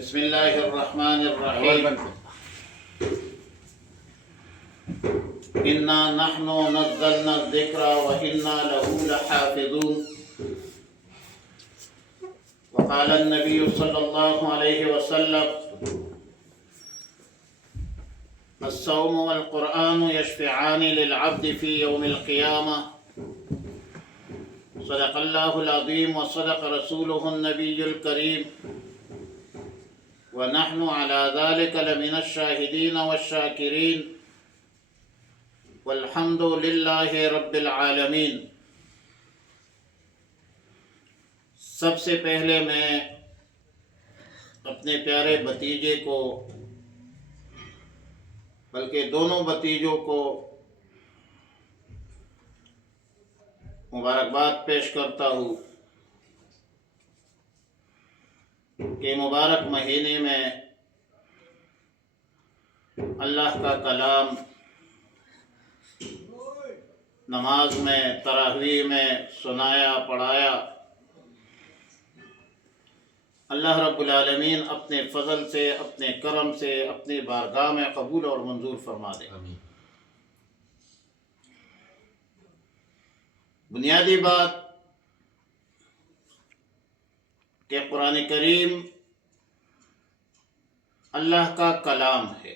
بسم اللہ الرحمن الرحیم انا نحن نزلنا الذکر وانا له لحافظون وقال النبی صلی اللہ علیہ وسلم الصوم والقرآن يشفعان للعبد في يوم القيامة صدق اللہ العظیم وصدق رسوله النبی الکریم ونحن على ذلك لمن الشاهدين والشاكرين والحمد لله رب العالمین۔ سب سے پہلے میں اپنے پیارے بھتیجے کو بلکہ دونوں بھتیجوں کو مبارکباد پیش کرتا ہوں کہ مبارک مہینے میں اللہ کا کلام نماز میں تراویح میں سنایا پڑھایا، اللہ رب العالمین اپنے فضل سے اپنے کرم سے اپنی بارگاہ میں قبول اور منظور فرما دے۔ بنیادی بات کہ قرآن کریم اللہ کا کلام ہے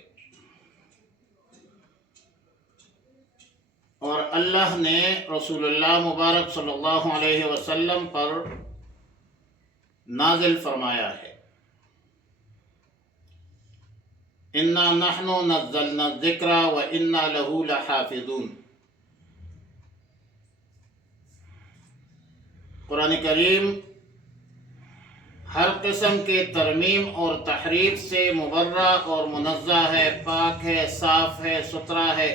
اور اللہ نے رسول اللہ مبارک صلی اللہ علیہ وسلم پر نازل فرمایا ہے۔ انا نحن نزلنا الذکر وانا له لحافظون۔ قرآن کریم ہر قسم کے ترمیم اور تحریف سے مبرہ اور منزہ ہے، پاک ہے، صاف ہے، ستھرا ہے۔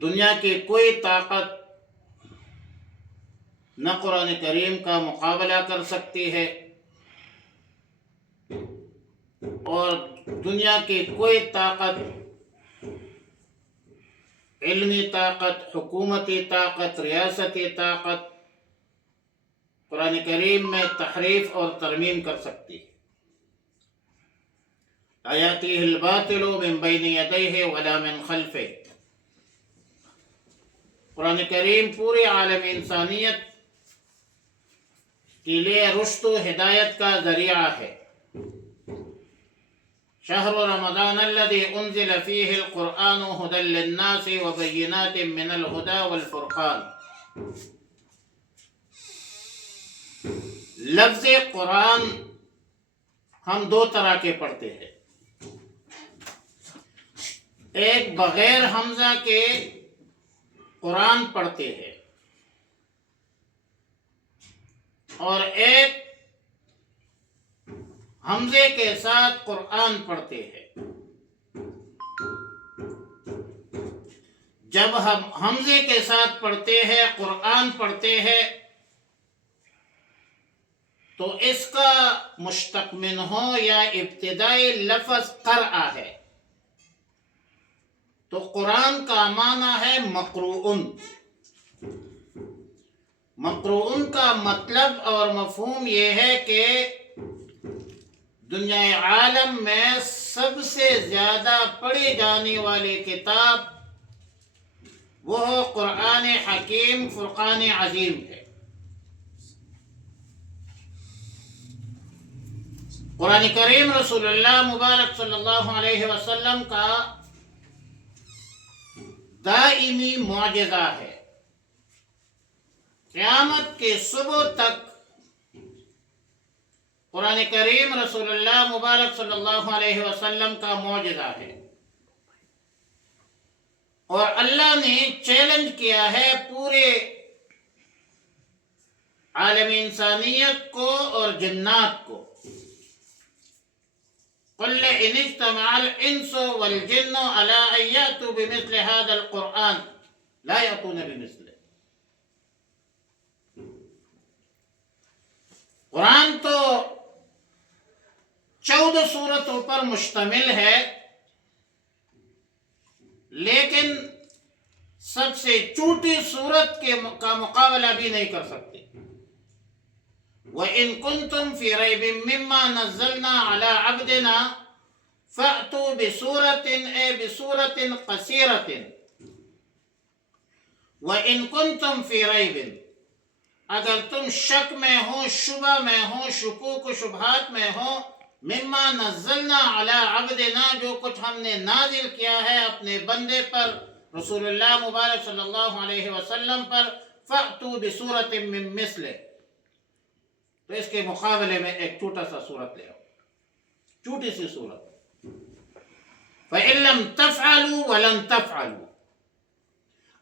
دنیا کی کوئی طاقت نہ قرآن کریم کا مقابلہ کر سکتی ہے اور دنیا کی کوئی طاقت، علمی طاقت، حکومتی طاقت، ریاستی طاقت قرآن کریم میں تحریف اور ترمیم کر سکتی ہے۔ لا یأتیہ الباطل من بین یدیہ ولا من خلفہ۔ قرآن کریم پوری عالم انسانیت کے لیے رشد و ہدایت کا ذریعہ ہے۔ شہر رمضان الذی انزل فیہ القرآن ھدی للناس وبینات من الھدی والفرقان۔ لفظ قرآن ہم دو طرح کے پڑھتے ہیں، ایک بغیر حمزہ کے قرآن پڑھتے ہیں اور ایک حمزے کے ساتھ قرآن پڑھتے ہیں۔ جب ہم حمزے کے ساتھ پڑھتے ہیں، قرآن پڑھتے ہیں، تو اس کا مشتق منہ یا ابتدائی لفظ قرأ ہے، تو قرآن کا معنی ہے مقروءن۔ مقروءن کا مطلب اور مفہوم یہ ہے کہ دنیا عالم میں سب سے زیادہ پڑھی جانے والی کتاب وہ قرآن حکیم فرقان عظیم ہے۔ قرآن کریم رسول اللہ مبارک صلی اللہ علیہ وسلم کا دائمی معجزہ ہے۔ قیامت کے صبح تک قرآن کریم رسول اللہ مبارک صلی اللہ علیہ وسلم کا معجزہ ہے، اور اللہ نے چیلنج کیا ہے پورے عالم انسانیت کو اور جنات کو۔ قل ان اجتمع الانس والجن على ان يأتوا بمثل هذا القرآن لا يأتون بمثله۔ قرآن تو 14 سورتوں پر مشتمل ہے، لیکن سب سے چھوٹی سورت کا مقابلہ بھی نہیں کر سکتے۔ وَإِن كُنتُم فِي رَيْبٍ مِّمَّا نَزَّلْنَا عَلَىٰ عَبْدِنَا فَأْتُوا بِسُورَةٍ اے بِسُورَةٍ قَصِيرَةٍ وَإِن كُنتُم فِي رَيْبٍ، اگر تم شک میں ہو، شبہ میں ہو، شکوک و شبہات میں ہو، مما نزلنا علی عبدنا، جو کچھ ہم نے نازل کیا ہے اپنے بندے پر رسول اللہ مبارک صلی اللہ علیہ وسلم پر، فَأْتُوا بِسُورَةٍ مِّن مِّثْلِهِ، تو اس کے مقابلے میں ایک چھوٹا سا سورت لے آؤ، چھوٹی سی سورت. فَإِن لَّمْ تَفْعَلُوا وَلَن تَفْعَلُوا،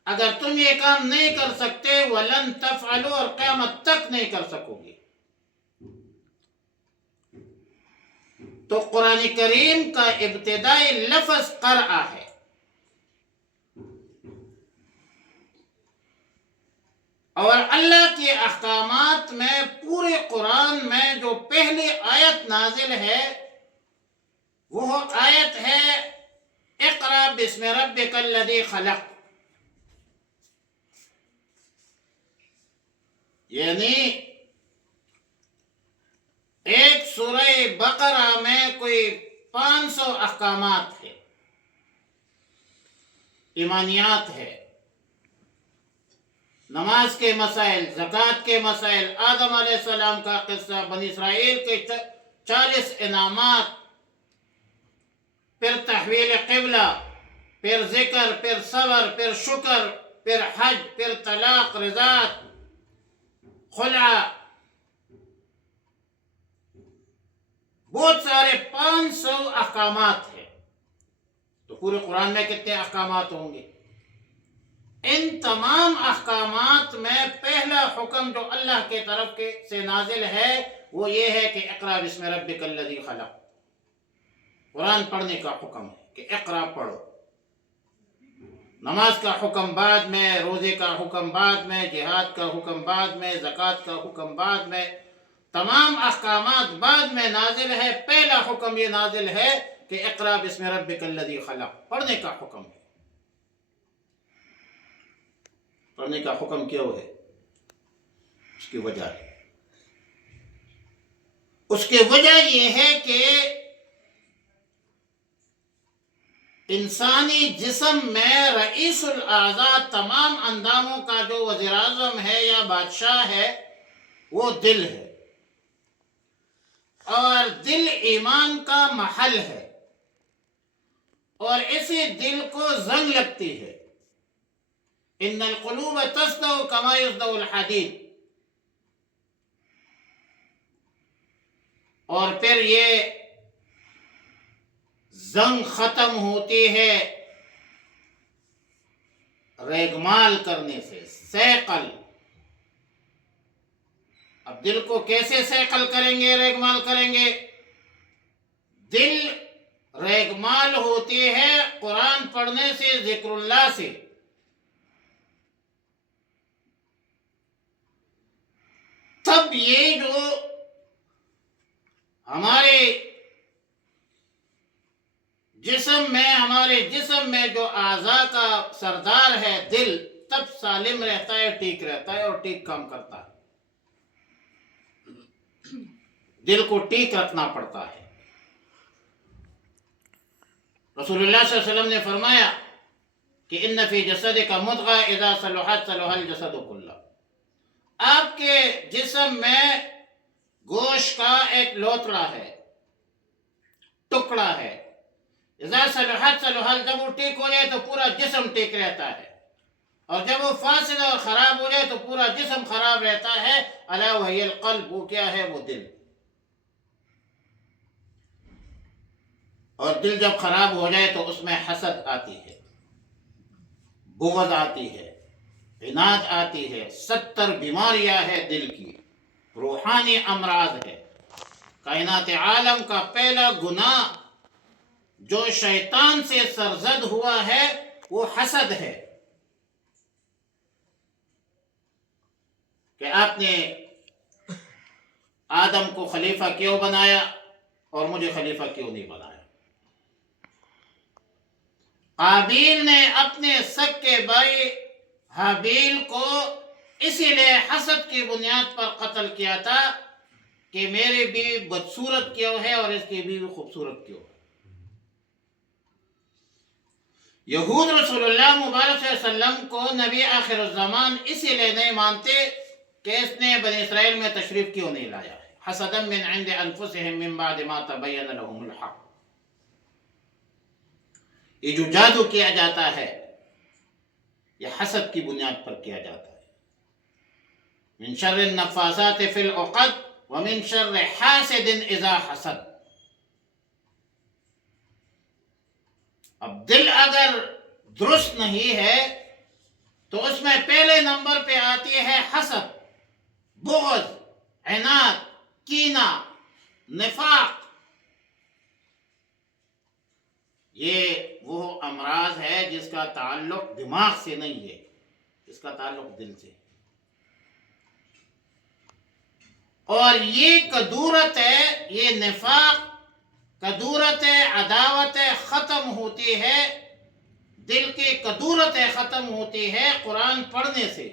اگر تم یہ کام نہیں کر سکتے، وَلَن تَفْعَلُوا، اور قیامت تک نہیں کر سکو گے. تو قرآن کریم کا ابتدائی لفظ قرأ ہے. اور اللہ کے احکامات میں پورے قرآن میں جو پہلی آیت نازل ہے وہ آیت ہے اقرأ بسم ربک الذی خلق، یعنی ایک سورہ بقرہ میں کوئی 500 احکامات ہے، ایمانیات ہے، نماز کے مسائل، زکوٰۃ کے مسائل، آدم علیہ السلام کا قصہ، بنی اسرائیل کے 40 انعامات، پھر تحویل قبلہ، پھر ذکر، پھر صبر، پھر شکر، پھر حج، پھر طلاق، رضاعت، خلع، بہت سارے 500 احکامات ہیں. تو پورے قرآن میں کتنے احکامات ہوں گے؟ ان تمام احکامات میں پہلا حکم جو اللہ کے طرف سے نازل ہے وہ یہ ہے کہ اقرأ بسم ربک الذی خلق. قرآن پڑھنے کا حکم ہے کہ اقرأ پڑھو. نماز کا حکم بعد میں، روزے کا حکم بعد میں، جہاد کا حکم بعد میں، زکوٰۃ کا حکم بعد میں، تمام احکامات بعد میں نازل ہے. پہلا حکم یہ نازل ہے کہ اقرأ بسم ربک الذی خلق، پڑھنے کا حکم ہے. پڑھنے کا حکم کیوں ہے؟ اس کی وجہ ہے، اس کی وجہ یہ ہے کہ انسانی جسم میں رئیس الاعضاء، تمام انداموں کا جو وزیر اعظم ہے یا بادشاہ ہے وہ دل ہے، اور دل ایمان کا محل ہے، اور اسی دل کو زنگ لگتی ہے. ان القلوب تصدع کما یصدع الحدید. اور پھر یہ زنگ ختم ہوتی ہے ریگمال کرنے سے، سیقل. اب دل کو کیسے سیقل کریں گے، ریگمال کریں گے؟ دل ریگمال ہوتی ہے قرآن پڑھنے سے، ذکر اللہ سے. تب یہ جو ہمارے جسم میں جو اعضاء کا سردار ہے دل، تب سالم رہتا ہے، ٹھیک رہتا ہے اور ٹھیک کام کرتا ہے. دل کو ٹھیک رکھنا پڑتا ہے. رسول اللہ صلی اللہ علیہ وسلم نے فرمایا کہ ان فی جسدک مضغہ اذا صلحت صلح الجسد کلہ. آپ کے جسم میں گوشت کا ایک لوتڑا ہے، ٹکڑا ہے. اذا صلحت صلح، جب وہ ٹھیک ہو جائے تو پورا جسم ٹھیک رہتا ہے، اور جب وہ فاسد اور خراب ہو جائے تو پورا جسم خراب رہتا ہے. الا وہی القلب، وہ کیا ہے؟ وہ دل. اور دل جب خراب ہو جائے تو اس میں حسد آتی ہے، بغض آتی ہے، عناد آتی ہے. 70 بیماریاں ہے دل کی، روحانی امراض ہے. کائنات عالم کا پہلا گناہ جو شیطان سے سرزد ہوا ہے وہ حسد ہے، کہ آپ نے آدم کو خلیفہ کیوں بنایا اور مجھے خلیفہ کیوں نہیں بنایا. قابیل نے اپنے سکے بھائی حابیل کو اسی لیے حسد کی بنیاد پر قتل کیا تھا کہ میری بیوی بدصورت کیوں ہے اور اس کی بیوی خوبصورت کیوں ہے۔ یہود رسول اللہ مبارک صلی اللہ علیہ وسلم کو نبی آخر الزمان اسی لیے نہیں مانتے کہ اس نے بنی اسرائیل میں تشریف کیوں نہیں لایا ہے، حسدا من عند انفسهم من بعد ما تبین لهم الحق۔ یہ جو جادو کیا جاتا ہے یہ حسد کی بنیاد پر کیا جاتا ہے۔ من شر النفاثات فی العقد ومن شر حاسد اذا حسد۔ اب دل اگر درست نہیں ہے تو اس میں پہلے نمبر پہ آتی ہے حسد، بغض، عناد، کینہ، نفاق۔ یہ وہ امراض ہے جس کا تعلق دماغ سے نہیں ہے، اس کا تعلق دل سے۔ اور یہ کدورت ہے، یہ نفاق، کدورت عداوت ختم ہوتی ہے، دل کی کدورت ختم ہوتی ہے قرآن پڑھنے سے۔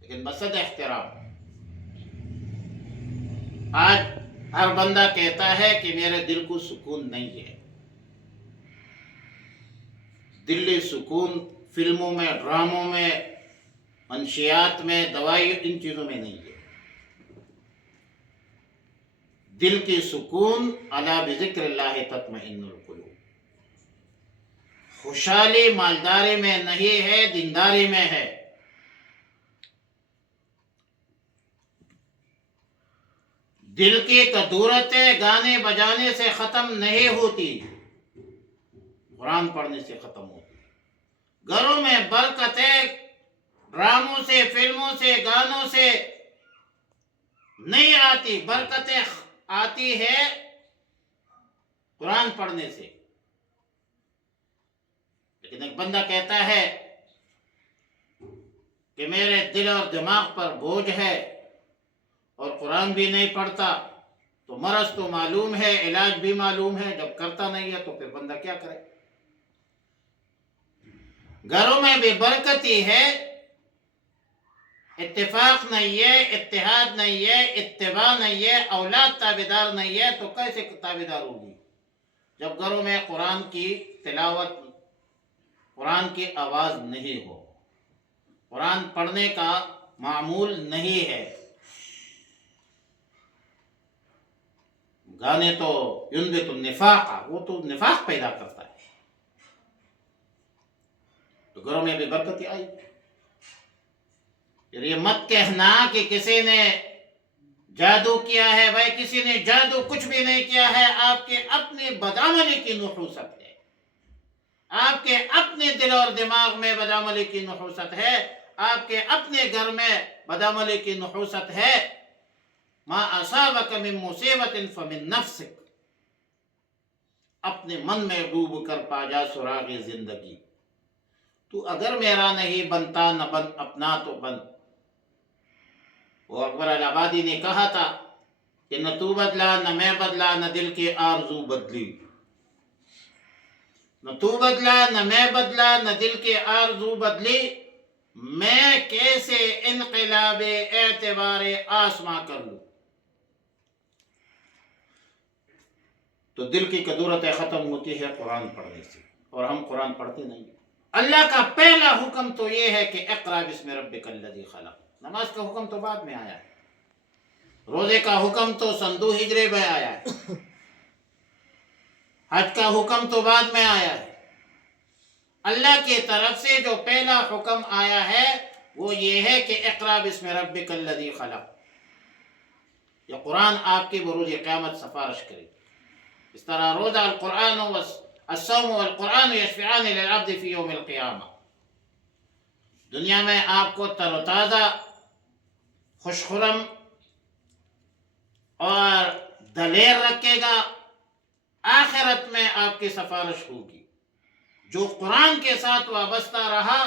لیکن بصد احترام آج ہر بندہ کہتا ہے کہ میرے دل کو سکون نہیں ہے۔ دلی سکون فلموں میں، ڈراموں میں، منشیات میں، دوائی، ان چیزوں میں نہیں ہے۔ دل کی سکون الا بذکر اللہ تطمئن القلوب۔ خوشحالی مالداری میں نہیں ہے، دینداری میں ہے۔ دل کی کدورتیں گانے بجانے سے ختم نہیں ہوتی، قرآن پڑھنے سے ختم ہوتی۔ گھروں میں برکتیں ڈراموں سے، فلموں سے، گانوں سے نہیں آتی، برکتیں آتی ہے قرآن پڑھنے سے۔ لیکن ایک بندہ کہتا ہے کہ میرے دل اور دماغ پر بوجھ ہے اور قرآن بھی نہیں پڑھتا، تو مرض تو معلوم ہے، علاج بھی معلوم ہے، جب کرتا نہیں ہے تو پھر بندہ کیا کرے؟ گھروں میں بے برکتی ہے، اتفاق نہیں ہے، اتحاد نہیں ہے، اتباع نہیں ہے، اولاد تابعدار نہیں ہے، تو کیسے تابعدار ہوگی؟ جب گھروں میں قرآن کی تلاوت، قرآن کی آواز نہیں ہو، قرآن پڑھنے کا معمول نہیں ہے۔ گانے تو ينبت النفاق، وہ تو نفاق پیدا کرتا ہے۔ تو گھروں میں بے برکتی آئی۔ پھر یہ مت کہنا کہ کسی نے جادو کیا ہے، بھائی کسی نے جادو کچھ بھی نہیں کیا ہے، آپ کے اپنے بدعملی کی نحوست ہے، آپ کے اپنے دل اور دماغ میں بدعملی کی نحوست ہے، آپ کے اپنے گھر میں بدعملی کی نحوست ہے۔ ما اصابک من مصیبت فمن نفسک، اپنے من میں ڈوب کر پا جا سراغ زندگی۔ تو اگر میرا نہیں بنتا نہ بن، اپنا تو بن۔ وہ اکبر الآبادی نے کہا تھا کہ نہ تو بدلا، نہ میں بدلا، نہ دل کی آرزو بدلی۔ نہ تو بدلا، نہ میں بدلا، نہ دل کی آرزو بدلی، میں کیسے انقلاب اعتبار آسماں کر لوں؟ تو دل کی کدورتیں ختم ہوتی ہے قرآن پڑھنے سے، اور ہم قرآن پڑھتے نہیں۔ اللہ کا پہلا حکم تو یہ ہے کہ اقرأ بسم ربک الذی خلق۔ نماز کا حکم تو بعد میں آیا ہے، روزے کا حکم تو سن 2 ہجری میں آیا ہے، حج کا حکم تو بعد میں آیا ہے۔ اللہ کی طرف سے جو پہلا حکم آیا ہے وہ یہ ہے کہ اقرأ بسم ربک الذی خلق۔ یہ قرآن آپ کی بروز قیامت سفارش کرے۔ اس طرح روزہ، القرآن الصوم والقرآن یشفعان للعبد فی یوم القیامہ، دنیا میں آپ کو تر و تازہ، خوش خرم اور دلیر رکھے گا، آخرت میں آپ کی سفارش ہوگی۔ جو قرآن کے ساتھ وابستہ رہا،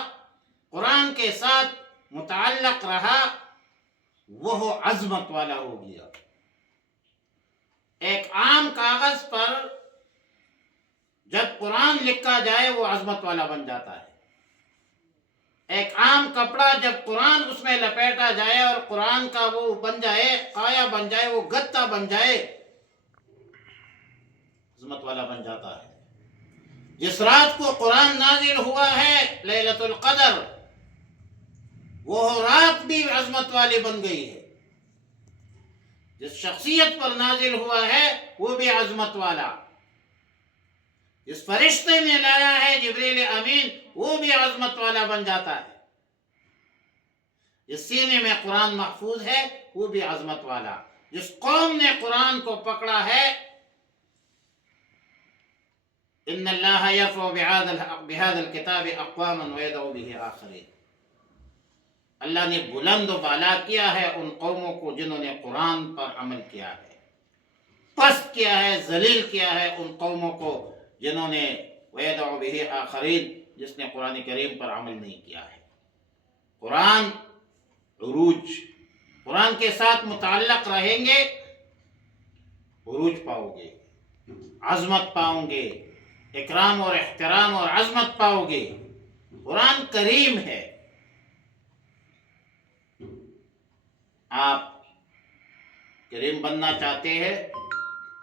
قرآن کے ساتھ متعلق رہا، وہ عظمت والا ہو گیا۔ ایک عام کاغذ پر جب قرآن لکھا جائے وہ عظمت والا بن جاتا ہے۔ ایک عام کپڑا جب قرآن اس میں لپیٹا جائے اور قرآن کا وہ بن جائے، قایا بن جائے، وہ گتا بن جائے، عظمت والا بن جاتا ہے۔ جس رات کو قرآن نازل ہوا ہے لیلۃ القدر، وہ رات بھی عظمت والی بن گئی ہے۔ جس شخصیت پر نازل ہوا ہے وہ بھی عظمت والا، جس فرشتے نے لایا ہے جبریل امین، وہ بھی عظمت والا بن جاتا ہے۔ جس سینے میں قرآن محفوظ ہے وہ بھی عظمت والا۔ جس قوم نے قرآن کو پکڑا ہے، ان اللہ یرفع بہذا الکتاب اقواما ویضع بہ آخرین، اللہ نے بلند و بالا کیا ہے ان قوموں کو جنہوں نے قرآن پر عمل کیا ہے، پست کیا ہے، ذلیل کیا ہے ان قوموں کو جنہوں نے ویضع بہ آخرین، جس نے قرآن کریم پر عمل نہیں کیا ہے۔ قرآن عروج، قرآن کے ساتھ متعلق رہیں گے، عروج پاؤ گے، عظمت پاؤ گے، اکرام اور احترام اور عظمت پاؤ گے۔ قرآن کریم ہے۔ آپ کریم بننا چاہتے ہیں،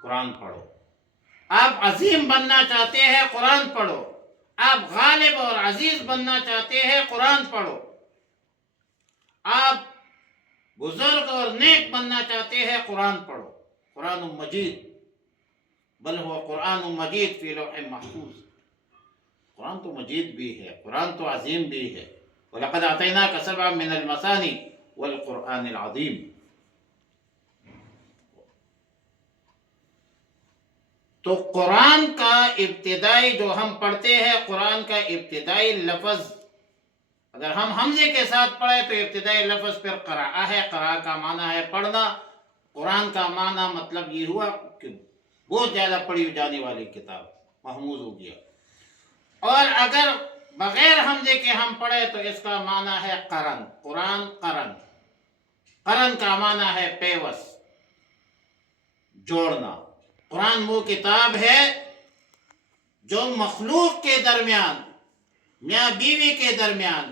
قرآن پڑھو۔ آپ عظیم بننا چاہتے ہیں، قرآن پڑھو۔ آپ غالب اور عزیز بننا چاہتے ہیں، قرآن پڑھو۔ آپ بزرگ اور نیک بننا چاہتے ہیں، قرآن پڑھو۔ قرآن مجید، بل هو قرآن مجید فی لوح محفوظ، قرآن تو مجید بھی ہے، قرآن تو عظیم بھی ہے۔ وَلَقَدْ أَعْطَيْنَاكَ سَبْعًا مِنَ الْمَثَانِي وَالْقُرْآنِ الْعَظِيمِ۔ تو قرآن کا ابتدائی جو ہم پڑھتے ہیں، قرآن کا ابتدائی لفظ اگر ہم حمزے کے ساتھ پڑھیں تو ابتدائی لفظ پھر قراءہ ہے۔ قراءہ کا معنی ہے پڑھنا۔ قرآن کا معنی مطلب یہ ہوا کہ بہت زیادہ پڑھی جانے والی کتاب، محمود ہو گیا۔ اور اگر بغیر حمزے کے ہم پڑھیں تو اس کا معنی ہے قرن، قرآن قرن۔ قرن کا معنی ہے پیوس، جوڑنا۔ قرآن وہ کتاب ہے جو مخلوق کے درمیان، میاں بیوی کے درمیان،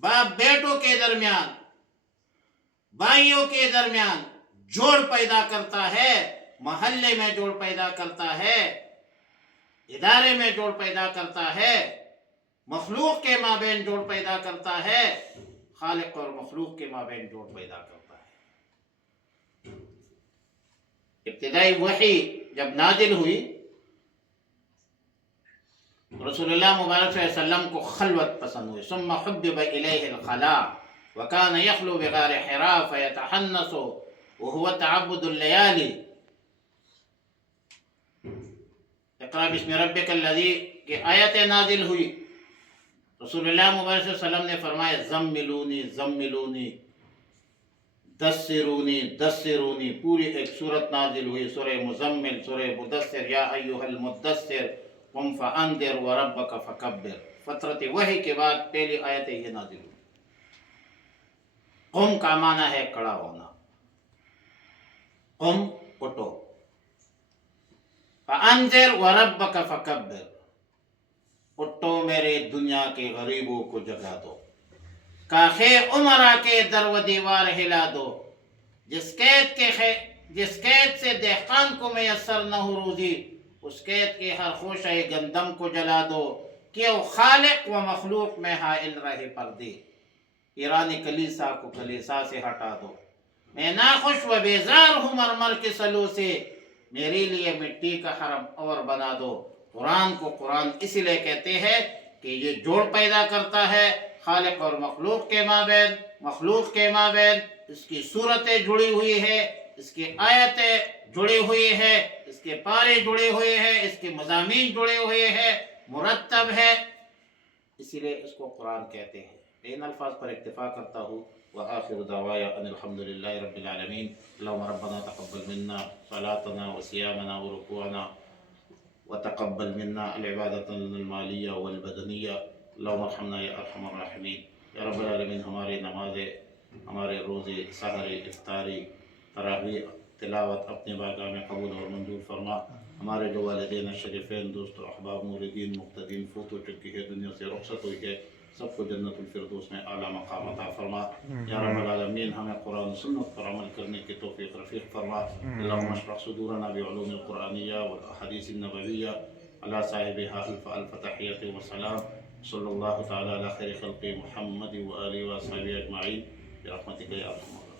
باپ بیٹوں کے درمیان، بھائیوں کے درمیان جوڑ پیدا کرتا ہے، محلے میں جوڑ پیدا کرتا ہے، ادارے میں جوڑ پیدا کرتا ہے، مخلوق کے مابین جوڑ پیدا کرتا ہے، خالق اور مخلوق کے مابین جوڑ پیدا کرتا ہے۔ ابتدائی وحی جب نازل ہوئی، رسول اللہ مبارک صلی اللہ علیہ وسلم کو خلوت پسند ہوئی۔ ثم حبب الیہ الخلاء وکان یخلو بغار حراء فیتحنس وهو تعبد اللیالی۔ اقرأ بسم ربک الذی کی آیت نازل ہوئی، رسول اللہ مبارک صلی اللہ علیہ وسلم نے فرمایا زملونی زملونی، دثرونی دثرونی۔ پوری ایک سورت نازل ہوئی، سورہ مزمل، سورہ مدثر، یا ایھا المدثر قم فانذر وربک فکبر۔ فترت وحی کے بعد پہلی آیت یہ نازل ہوئی۔ قم کا معنی ہے کھڑا ہونا، قم اٹھو، فانذر وربک فکبر، اٹھو میرے دنیا کے غریبوں کو جگا دو، کاخے عمرہ کے در و دیوار ہلا دو، جس قید سے دہقان کو میسر نہ ہو روزی، اس قید کے ہر خوشہ گندم کو جلا دو، کہ وہ خالق و مخلوق میں حائل رہے پردے، ایرانی کلیسا کو کلیسا سے ہٹا دو، میں ناخوش و بیزار ہوں مرمر کے سلو سے، میرے لیے مٹی کا حرم اور بنا دو۔ قرآن کو قرآن اس لیے کہتے ہیں کہ یہ جوڑ پیدا کرتا ہے خالق اور مخلوق کے مابین، مخلوق کے مابین۔ اس کی صورتیں جڑی ہوئی ہے، اس کی آیتیں جڑی ہوئی ہے، اس کے پارے جڑے ہوئے ہیں، اس کے مضامین جڑے ہوئے ہیں، مرتب ہے، اسی لیے اس کو قرآن کہتے ہیں۔ ان الفاظ پر اکتفا کرتا ہوں۔ وآخر دعوایا ان الحمد للہ رب العالمین۔ اللہم ربنا تقبل منا صلاتنا وصیامنا ورکوعنا وتقبل منا العبادة المالیہ والبدنیہ، اللہم ارحمنا یا ارحم الراحمین۔ یا رب العالمین، ہماری نمازیں، ہمارے روزے، سحری، افطاری، تراویح، تلاوت اپنے بارگاہ میں قبول اور منظور فرما۔ ہمارے جو والدین شریفین، دوست و احباب، موردین، مقتدین فوت ہو چکی ہے، دنیا سے رخصت ہوئی ہے، سب کو جنت الفردوس میں اعلیٰ مقام عطا فرما یا رب العالمین ہمیں قرآن و سنت پر عمل کرنے کی توفیق رفیق فرما اللہم اشرح صدورنا بعلوم القرآنیہ والاحادیث النبویہ علی صاحبها الف الف تحیت و سلام صلی اللہ تعالی علی خیر خلق محمد و آلہ و صحبہ اجمعین برحمتک یا ارحم الراحمین.